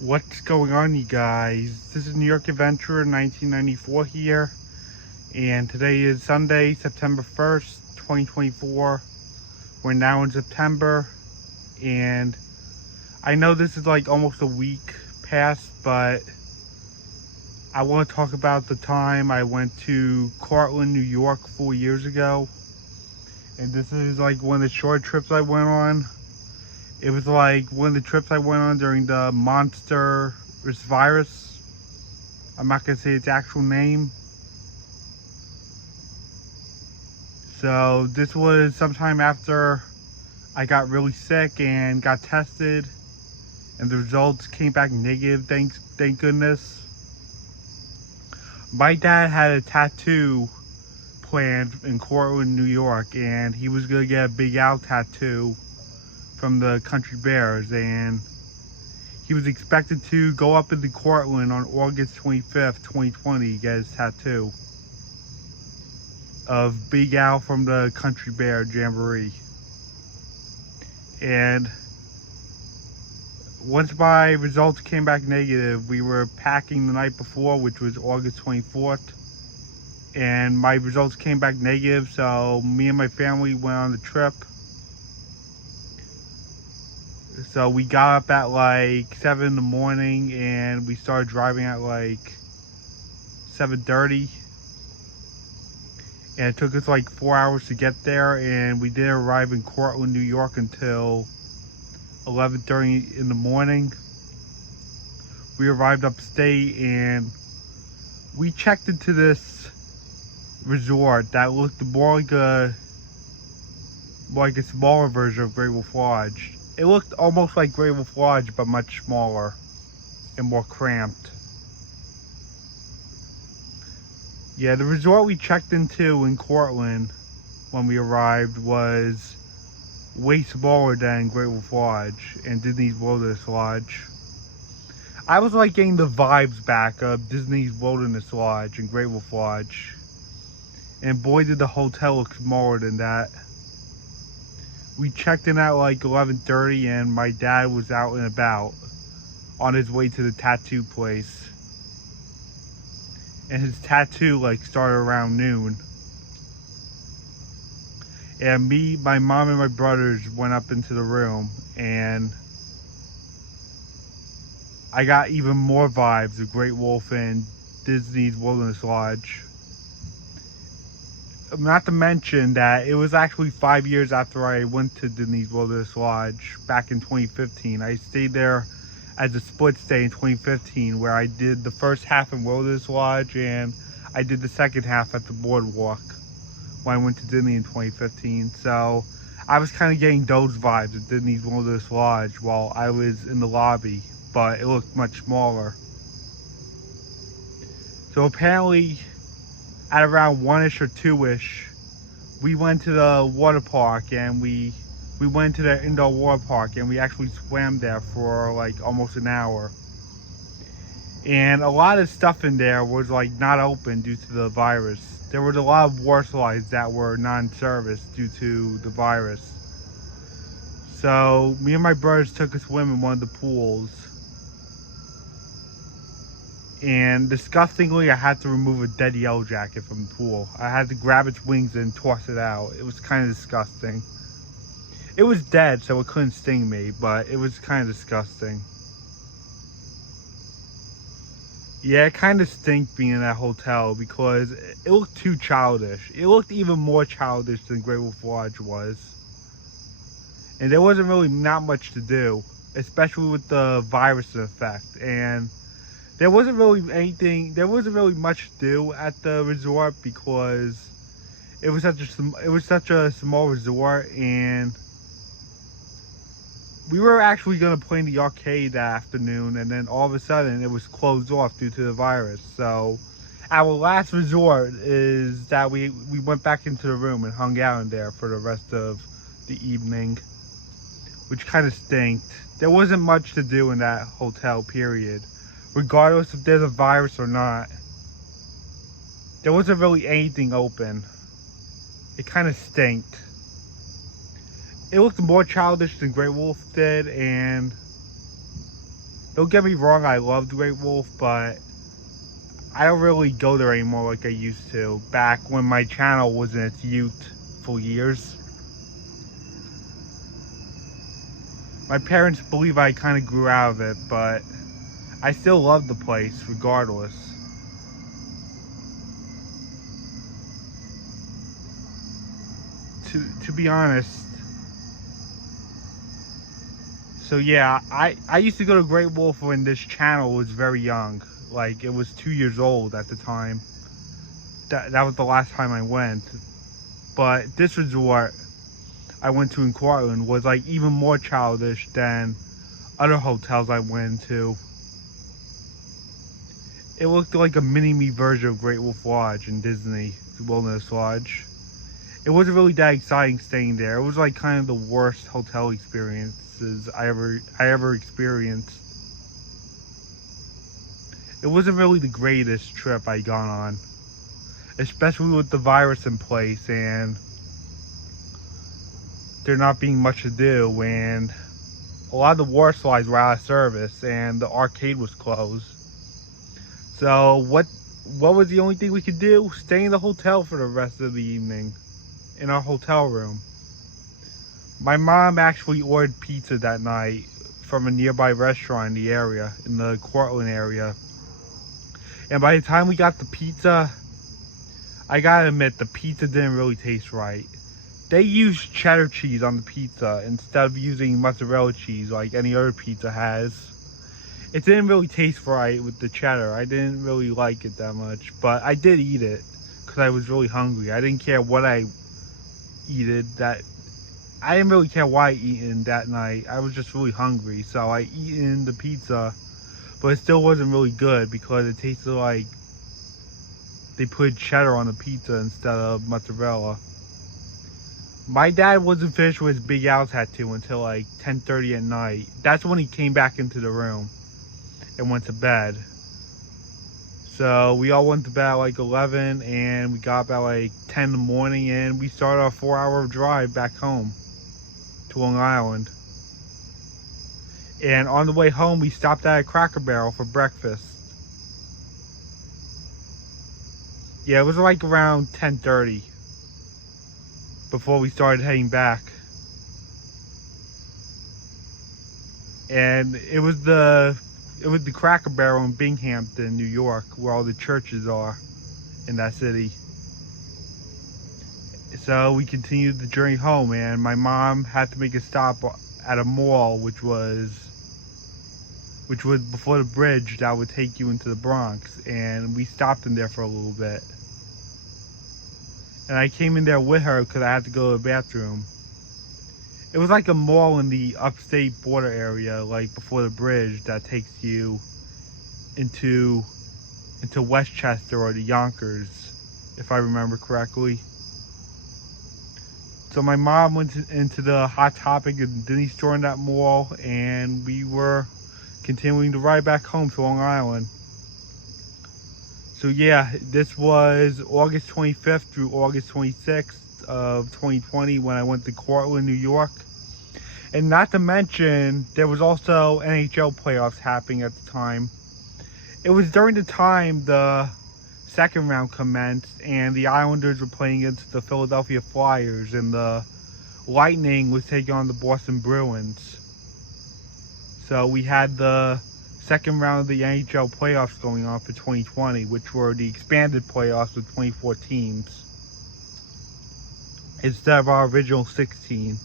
What's going on, you guys? This is New York Adventurer 1994 here, and today is Sunday, September 1st, 2024. We're now in September, and I know this is like almost a week past, but I want to talk about the time I went to Cortland, New York 4 years ago. And this is like one of the short trips I went on. It was like one of the trips I went on during the monsterous virus. I'm not going to say its actual name. So this was sometime after I got really sick and got tested. And the results came back negative, thank goodness. My dad had a tattoo planned in Cortland, New York. And he was going to get a Big Al tattoo from the Country Bears, and he was expected to go up into Cortland on August 25th, 2020, get his tattoo of Big Al from the Country Bear Jamboree. And once my results came back negative, we were packing the night before, which was August 24th, and my results came back negative, so me and my family went on the trip. So we got up at like 7 in the morning and we started driving at like 7:30. And it took us like 4 hours to get there, and we didn't arrive in Cortland, New York until 11:30 in the morning. We arrived upstate and we checked into this resort that looked more like a smaller version of Great Wolf Lodge. It looked almost like Great Wolf Lodge, but much smaller and more cramped. Yeah, the resort we checked into in Cortland when we arrived was way smaller than Great Wolf Lodge and Disney's Wilderness Lodge. I was like getting the vibes back of Disney's Wilderness Lodge and Great Wolf Lodge. And boy, did the hotel look smaller than that. We checked in at like 11:30 and my dad was out and about on his way to the tattoo place. And his tattoo like started around noon. And me, my mom, and my brothers went up into the room, and I got even more vibes of Great Wolf and Disney's Wilderness Lodge. Not to mention that it was actually 5 years after I went to Disney's Wilderness Lodge back in 2015. I stayed there as a split stay in 2015, where I did the first half in Wilderness Lodge and I did the second half at the boardwalk when I went to Disney in 2015. So I was kind of getting those vibes of Disney's Wilderness Lodge while I was in the lobby, but it looked much smaller. So apparently at around 1ish or 2ish, we went to the water park, and we went to the indoor water park, and we actually swam there for like almost an hour. And a lot of stuff in there was like not open due to the virus. There was a lot of water slides that were non-service due to the virus. So me and my brothers took a swim in one of the pools. And disgustingly, I had to remove a dead yellow jacket from the pool. I had to grab its wings and toss it out. It was kind of disgusting. It was dead, so it couldn't sting me, but it was kind of disgusting. Yeah, it kind of stank being in that hotel because it looked too childish. It looked even more childish than Great Wolf Lodge was. And there wasn't really not much to do, especially with the virus in effect. And there wasn't really much to do at the resort because it was such a small resort, and we were actually going to play in the arcade that afternoon, and then all of a sudden it was closed off due to the virus. So our last resort is that we went back into the room and hung out in there for the rest of the evening, which kind of stinked. There wasn't much to do in that hotel, period. Regardless if there's a virus or not, there wasn't really anything open. It kind of stinked. It looked more childish than Great Wolf did, and Don't get me wrong, I loved Great Wolf, but I don't really go there anymore like I used to back when my channel was in its youthful years. My parents believe I kind of grew out of it, but I still love the place regardless. To be honest, so yeah, I used to go to Great Wolf when this channel was very young. Like, it was 2 years old at the time. That was the last time I went. But this resort I went to in Cortland was like even more childish than other hotels I went to. It looked like a mini-me version of Great Wolf Lodge in Disney, the Wilderness Lodge. It wasn't really that exciting staying there. It was like kind of the worst hotel experiences I ever experienced. It wasn't really the greatest trip I gone on, especially with the virus in place and there not being much to do, and a lot of the water slides were out of service and the arcade was closed. So what was the only thing we could do? Stay in the hotel for the rest of the evening, in our hotel room. My mom actually ordered pizza that night from a nearby restaurant in the area, in the Cortland area. And by the time we got the pizza, I gotta admit, the pizza didn't really taste right. They used cheddar cheese on the pizza instead of using mozzarella cheese like any other pizza has. It didn't really taste right with the cheddar. I didn't really like it that much, but I did eat it because I was really hungry. I didn't care what I I didn't really care why I eaten that night. I was just really hungry, so I eaten the pizza, but it still wasn't really good because it tasted like they put cheddar on the pizza instead of mozzarella. My dad wasn't finished with his Big Al tattoo until like 10:30 at night. That's when he came back into the room and went to bed. So we all went to bed at like 11 and we got up at like 10 in the morning and we started our 4-hour drive back home to Long Island. And on the way home we stopped at a Cracker Barrel for breakfast. Yeah, it was like around 10:30 before we started heading back. And it was the Cracker Barrel in Binghamton, New York, where all the churches are in that city. So we continued the journey home, and my mom had to make a stop at a mall, which was before the bridge that would take you into the Bronx, and we stopped in there for a little bit. And I came in there with her because I had to go to the bathroom. It was like a mall in the upstate border area, like before the bridge, that takes you into Westchester or the Yonkers, if I remember correctly. So my mom went into the Hot Topic and Disney store in that mall, and we were continuing to ride back home to Long Island. So yeah, this was August 25th through August 26th of 2020 when I went to Cortland, New York. And not to mention, there was also NHL playoffs happening at the time. It was during the time the second round commenced and the Islanders were playing against the Philadelphia Flyers and the Lightning was taking on the Boston Bruins. So we had the second round of the NHL playoffs going on for 2020, which were the expanded playoffs with 24 teams instead of our original 16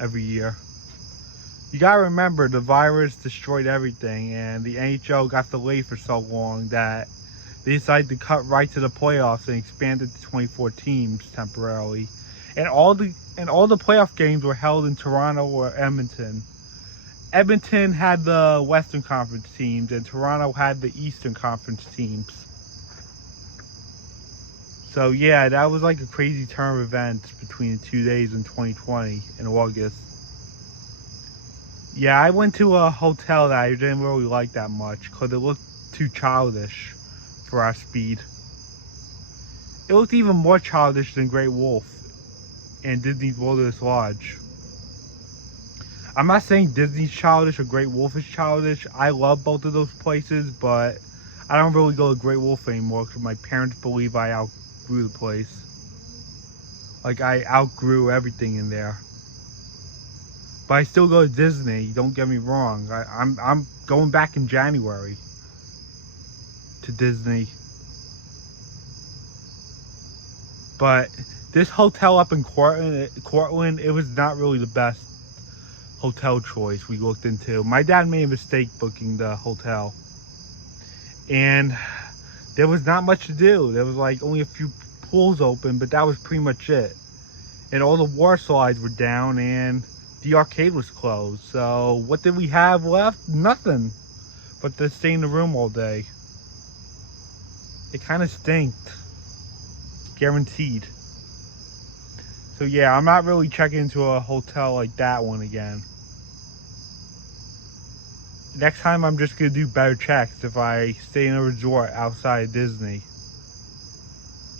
every year. You gotta remember, the virus destroyed everything, and the NHL got delayed for so long that they decided to cut right to the playoffs and expand it to 24 teams temporarily. And all the playoff games were held in Toronto or Edmonton. Edmonton had the Western Conference teams and Toronto had the Eastern Conference teams. So yeah, that was like a crazy turn of events between the 2 days in 2020 in August. Yeah, I went to a hotel that I didn't really like that much because it looked too childish for our speed. It looked even more childish than Great Wolf and Disney's Wilderness Lodge. I'm not saying Disney's childish or Great Wolf is childish. I love both of those places, but I don't really go to Great Wolf anymore because my parents believe I outgrew the place. Like, I outgrew everything in there. But I still go to Disney, don't get me wrong. I'm going back in January to Disney. But this hotel up in Cortland, it was not really the best hotel choice we looked into. My dad made a mistake booking the hotel. And there was not much to do. There was like only a few pools open, but that was pretty much it. And all the water slides were down and the arcade was closed. So what did we have left? Nothing but to stay in the room all day. It kind of stinked. Guaranteed. So yeah, I'm not really checking into a hotel like that one again. Next time I'm just going to do better checks if I stay in a resort outside Disney.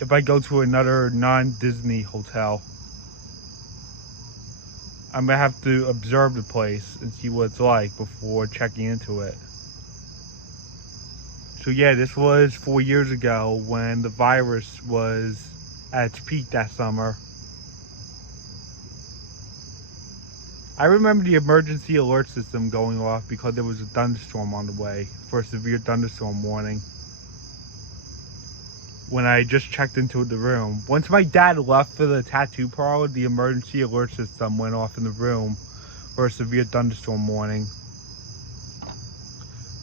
If I go to another non-Disney hotel. I'm going to have to observe the place and see what it's like before checking into it. So yeah, this was 4 years ago when the virus was at its peak that summer. I remember the emergency alert system going off because there was a thunderstorm on the way for a severe thunderstorm warning. When I just checked into the room. Once my dad left for the tattoo parlor, the emergency alert system went off in the room for a severe thunderstorm warning.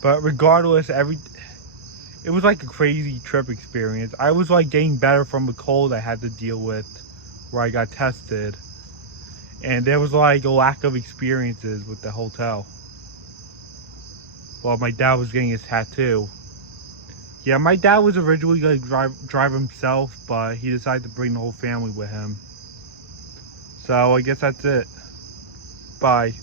But regardless, it was like a crazy trip experience. I was like getting better from the cold I had to deal with where I got tested. And there was like a lack of experiences with the hotel. While my dad was getting his tattoo. Yeah, my dad was originally going to drive himself, but he decided to bring the whole family with him. So I guess that's it. Bye.